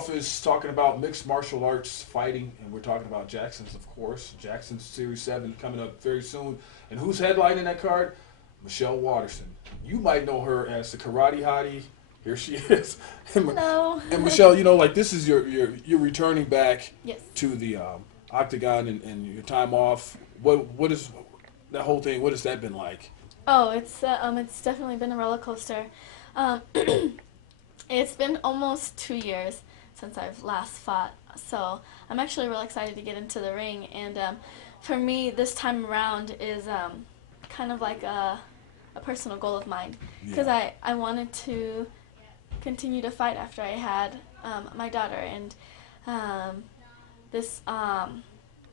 off is talking about mixed martial arts fighting, and we're talking about Jackson's, of course. Jackson's Series 7 coming up very soon. And who's headlining that card? Michelle Waterson. You might know her as the Karate Hottie. Here she is. Hello. And Michelle, you know, like this is you're returning back Yes. to the octagon and your time off. What is that whole thing? What has that been like? Oh, it's definitely been a roller coaster. Um, it's been almost 2 years since I've last fought, so I'm actually real excited to get into the ring. And for me, this time around is kind of like a personal goal of mine, because I wanted to continue to fight after I had my daughter, and this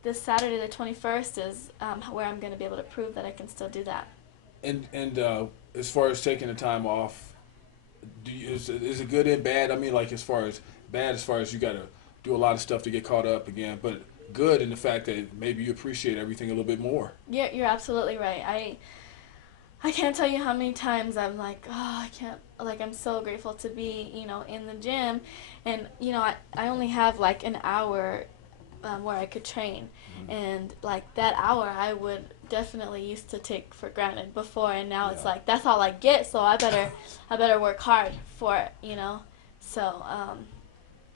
this Saturday the 21st is where I'm going to be able to prove that I can still do that. And as far as taking the time off, is it good and bad? I mean, like as far as bad, as far as you got to do a lot of stuff to get caught up again, but good in the fact that maybe you appreciate everything a little bit more. Yeah, you're absolutely right. I can't tell you how many times I'm like, oh, I can't, like, I'm so grateful to be, in the gym. And, I only have like an hour where I could train. Mm-hmm. And like that hour I would definitely used to take for granted before, and now it's Yeah. like that's all I get, so I better work hard for it, So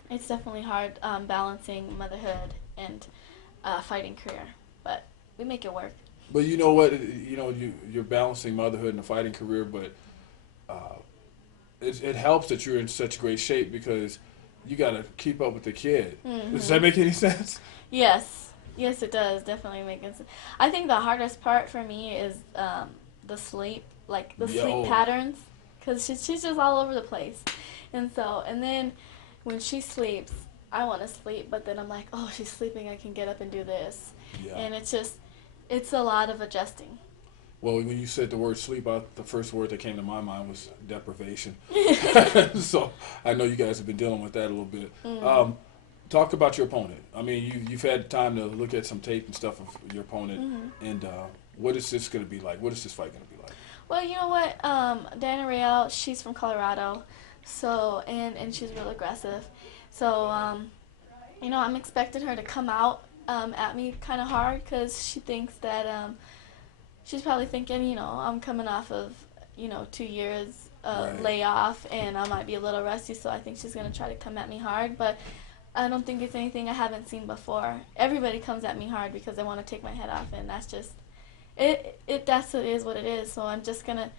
it's definitely hard balancing motherhood and fighting career, but we make it work. But you know what? You're balancing motherhood and a fighting career, but it helps that you're in such great shape because you got to keep up with the kid. Mm-hmm. Does that make any sense? Yes, it does definitely make sense. I think the hardest part for me is the sleep, like the sleep patterns, because she's just all over the place, and then when she sleeps, I want to sleep, but then I'm like, oh, she's sleeping, I can get up and do this, and it's a lot of adjusting. Well, when you said the word sleep, the first word that came to my mind was deprivation. So I know you guys have been dealing with that a little bit. Mm-hmm. Talk about your opponent. I mean, you've had time to look at some tape and stuff of your opponent, Mm-hmm. and what is this going to be like? What is this fight going to be like? Well, you know what, Diana Real, she's from Colorado, so and she's real aggressive, so I'm expecting her to come out at me kind of hard, because she thinks that she's probably thinking, I'm coming off of 2 years Right. layoff, and I might be a little rusty, so I think she's gonna try to come at me hard, but I don't think it's anything I haven't seen before. Everybody comes at me hard because they want to take my head off, and that's just that's what it is what it is. So I'm just gonna,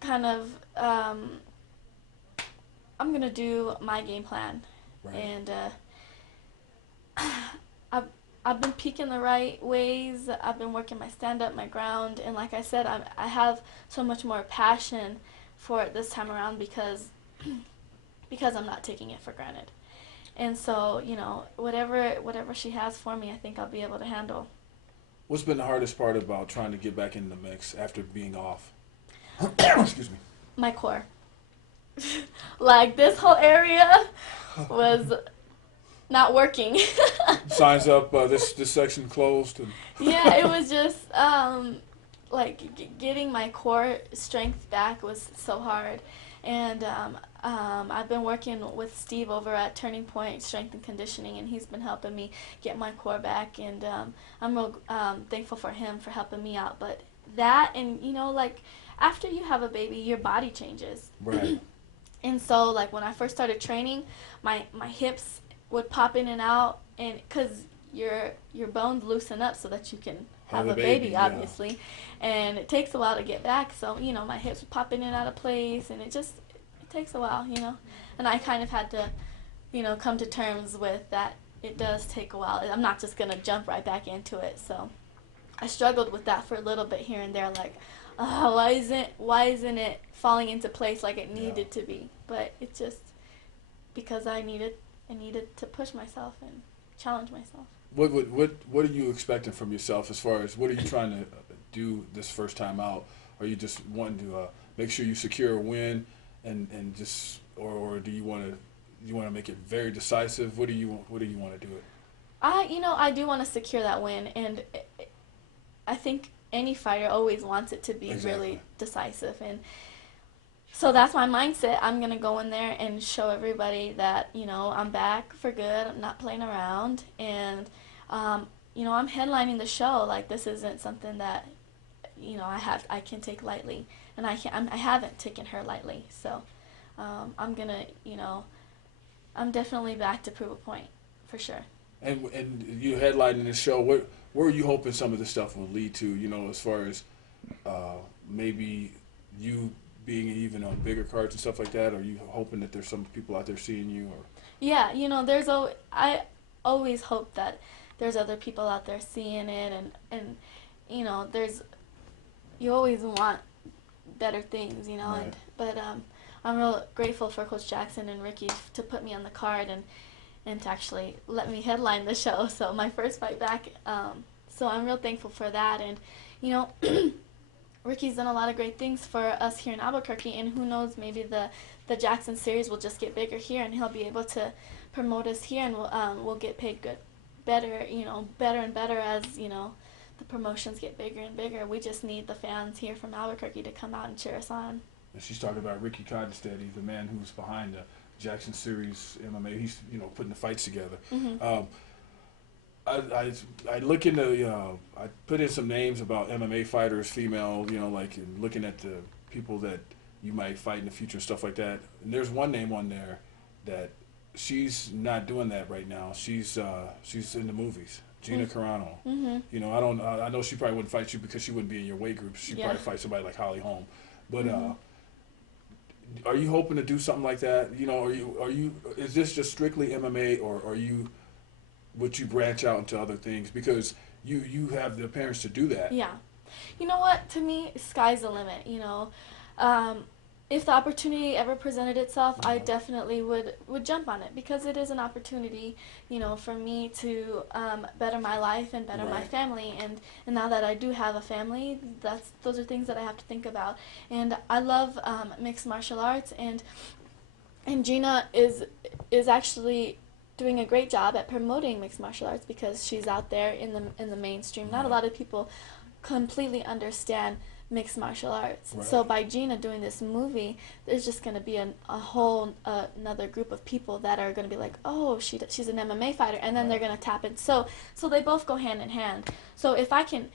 kind of I'm gonna do my game plan, Right. and I've been peaking the right ways. I've been working my stand-up, my ground, and like I said, I have so much more passion for it this time around because I'm not taking it for granted. And so, whatever she has for me, I think I'll be able to handle. What's been the hardest part about trying to get back in the mix after being off? Excuse me. My core. Like, this whole area was not working. Signs up. This section closed. And Yeah, it was just getting my core strength back was so hard, and I've been working with Steve over at Turning Point Strength and Conditioning, and he's been helping me get my core back, and I'm real thankful for him for helping me out. But that, and after you have a baby, your body changes. Right. And so, like, when I first started training, my hips would pop in and out, and because your bones loosen up so that you can have a baby, obviously, and it takes a while to get back. So my hips would pop in and out of place, and it takes a while, and I kind of had to come to terms with that. It does take a while. I'm not just gonna jump right back into it. So I struggled with that for a little bit here and there, like, oh, why isn't it falling into place like it needed to be? But it's just because I needed to push myself and challenge myself. What are you expecting from yourself as far as what are you trying to do this first time out? Are you just wanting to make sure you secure a win and just or do you want to make it very decisive? What do you want to do it? I do want to secure that win, and I think any fighter always wants it to be really decisive, and So that's my mindset. I'm gonna go in there and show everybody that I'm back for good. I'm not playing around, and I'm headlining the show. Like, this isn't something that I can take lightly, and I haven't taken her lightly. So I'm gonna I'm definitely back to prove a point for sure. And you headlining this show. Where are you hoping some of this stuff will lead to? As far as maybe you being even on bigger cards and stuff like that? Are you hoping that there's some people out there seeing you? Or Yeah, I always hope that there's other people out there seeing it, and there's you always want better things, right. but I'm real grateful for Coach Jackson and Ricky to put me on the card and to actually let me headline the show. So my first fight back. So I'm real thankful for that, and Ricky's done a lot of great things for us here in Albuquerque, and who knows, maybe the Jackson series will just get bigger here, and he'll be able to promote us here, and we'll get paid better and better as the promotions get bigger and bigger. We just need the fans here from Albuquerque to come out and cheer us on. And she's talking about Ricky Cottenstead, the man who's behind the Jackson Series MMA. He's putting the fights together. Mm-hmm. I look into I put in some names about MMA fighters, female, like and looking at the people that you might fight in the future, stuff like that. And there's one name on there that she's not doing that right now. She's in the movies. Gina Carano. Mm-hmm. I know she probably wouldn't fight you because she wouldn't be in your weight group. She'd probably fight somebody like Holly Holm. But are you hoping to do something like that? Is this just strictly MMA, or would you branch out into other things? Because you have the appearance to do that. Yeah. You know what? To me, sky's the limit. If the opportunity ever presented itself, I definitely would jump on it, because it is an opportunity, for me to better my life and better my family. And now that I do have a family, those are things that I have to think about. And I love mixed martial arts, and Gina is actually doing a great job at promoting mixed martial arts, because she's out there in the mainstream. Not a lot of people completely understand mixed martial arts. Right. So by Gina doing this movie, there's just going to be a whole another group of people that are going to be like, oh, she's an MMA fighter, and then they're going to tap in. So they both go hand in hand. So if I can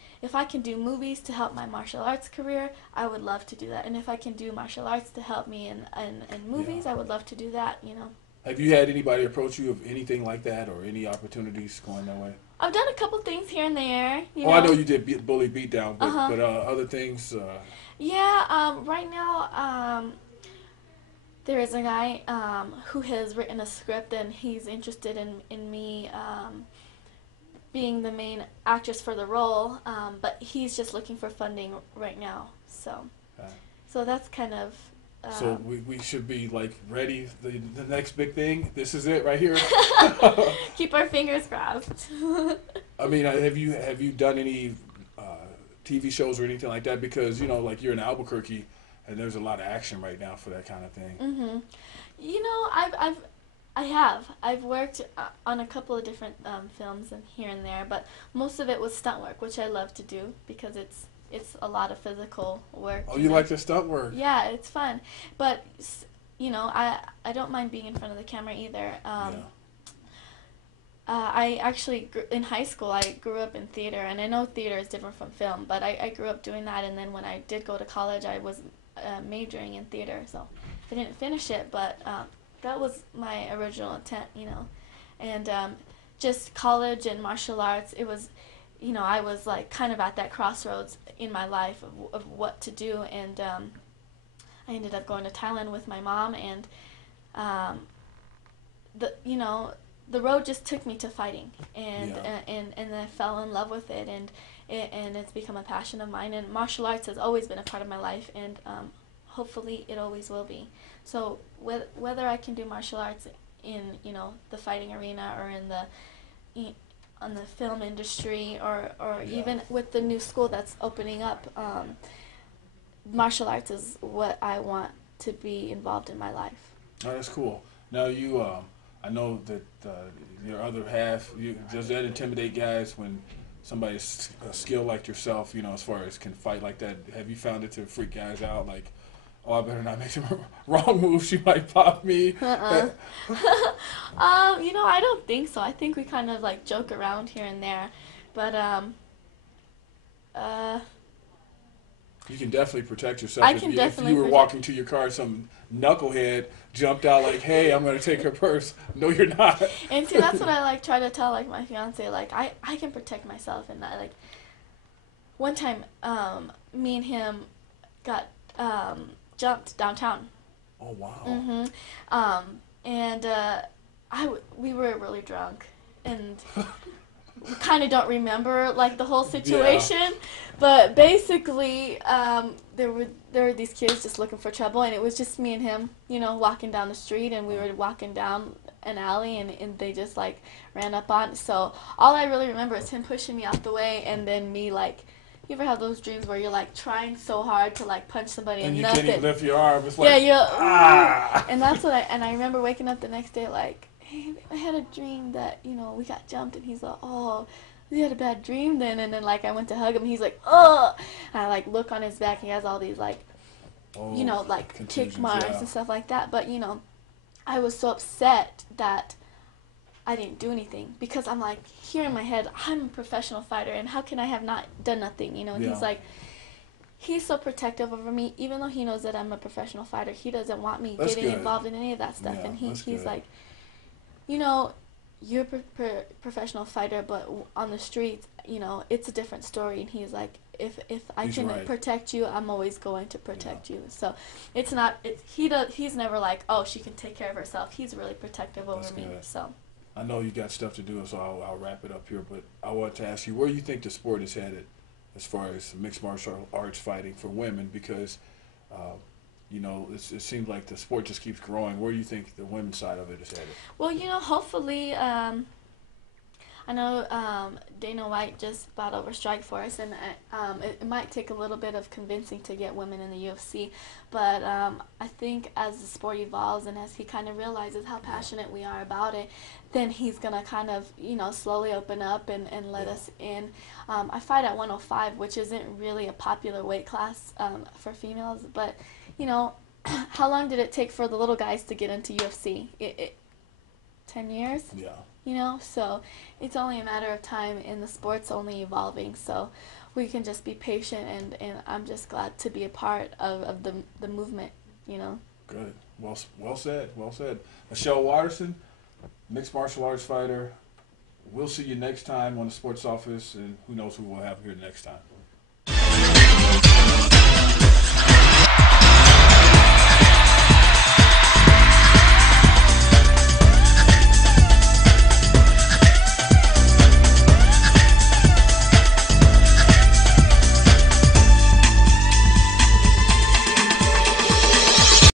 do movies to help my martial arts career, I would love to do that. And if I can do martial arts to help me in movies, I would love to do that. Have you had anybody approach you of anything like that, or any opportunities going that way? I've done a couple things here and there. I know you did Bully Beatdown, but other things. Yeah. Right now, there is a guy who has written a script, and he's interested in me being the main actress for the role. But he's just looking for funding right now. So that's kind of. So we should be like ready. The next big thing. This is it right here. Keep our fingers crossed. I mean, have you done any TV shows or anything like that? Because like you're in Albuquerque, and there's a lot of action right now for that kind of thing. Mm-hmm. I've worked on a couple of different films and here and there, but most of it was stunt work, which I love to do because it's a lot of physical work. Oh, you like the stunt work? Yeah, it's fun. But, I don't mind being in front of the camera either. I actually, in high school, I grew up in theater, and I know theater is different from film, but I grew up doing that, and then when I did go to college, I was majoring in theater, so I didn't finish it, but that was my original intent, And just college and martial arts, it was... I was like kind of at that crossroads in my life of what to do, and I ended up going to Thailand with my mom, and the road just took me to fighting, and I fell in love with it, and it's become a passion of mine, and martial arts has always been a part of my life, and hopefully it always will be. So whether I can do martial arts in the fighting arena or in on the film industry, or even with the new school that's opening up, martial arts is what I want to be involved in my life. Oh, that's cool. Now you, I know that your other half, does that intimidate guys when somebody's skilled like yourself, as far as can fight like that? Have you found it to freak guys out, like, oh, I better not make some wrong move. She might pop me. I don't think so. I think we kind of like joke around here and there, but uh, You can definitely protect yourself. I If can you, if definitely you were protect. walking to your car, some knucklehead jumped out like, "Hey, I'm gonna take her purse." No, you're not. And see, that's what I like try to tell like my fiance. Like I can protect myself, and I like one time, me and him got jumped downtown. Oh wow. And we were really drunk, and kind of don't remember like the whole situation, but basically there were these kids just looking for trouble, and it was just me and him, walking down the street, and we were walking down an alley, and they just like ran up on. So all I really remember is him pushing me out the way, and then me like. You ever have those dreams where you're like trying so hard to like punch somebody And and you nothing? can't even lift your arm. It's like, Yeah, you're. ah. And that's what I remember waking up the next day like, hey, I had a dream that we got jumped, and he's like, oh, you had a bad dream then, and then like I went to hug him, and he's like, oh, and I like look on his back, he has all these like, like kick marks and stuff like that, but I was so upset that I didn't do anything, because I'm like, here in my head, I'm a professional fighter, and how can I have not done nothing, And he's like, he's so protective over me, even though he knows that I'm a professional fighter. He doesn't want me getting involved in any of that stuff, and he's like, you're a professional fighter, but on the streets, it's a different story, and he's like, if I can protect you, I'm always going to protect you. So he's never like, oh, she can take care of herself. He's really protective over me. So I know you got stuff to do, so I'll wrap it up here. But I want to ask you, where you think the sport is headed as far as mixed martial arts fighting for women? Because, it seems like the sport just keeps growing. Where do you think the women's side of it is headed? Well, hopefully, I know Dana White just bought over Strikeforce, and it might take a little bit of convincing to get women in the UFC, but I think as the sport evolves and as he kind of realizes how passionate we are about it, then he's going to kind of, slowly open up and let us in. I fight at 105, which isn't really a popular weight class for females, but, how long did it take for the little guys to get into UFC? 10 years? Yeah. So it's only a matter of time, and the sport's only evolving, so we can just be patient, and I'm just glad to be a part of the movement, Good. Well said. Well said. Michelle Waterson, mixed martial arts fighter. We'll see you next time on the Sports Office, and who knows who we'll have here next time.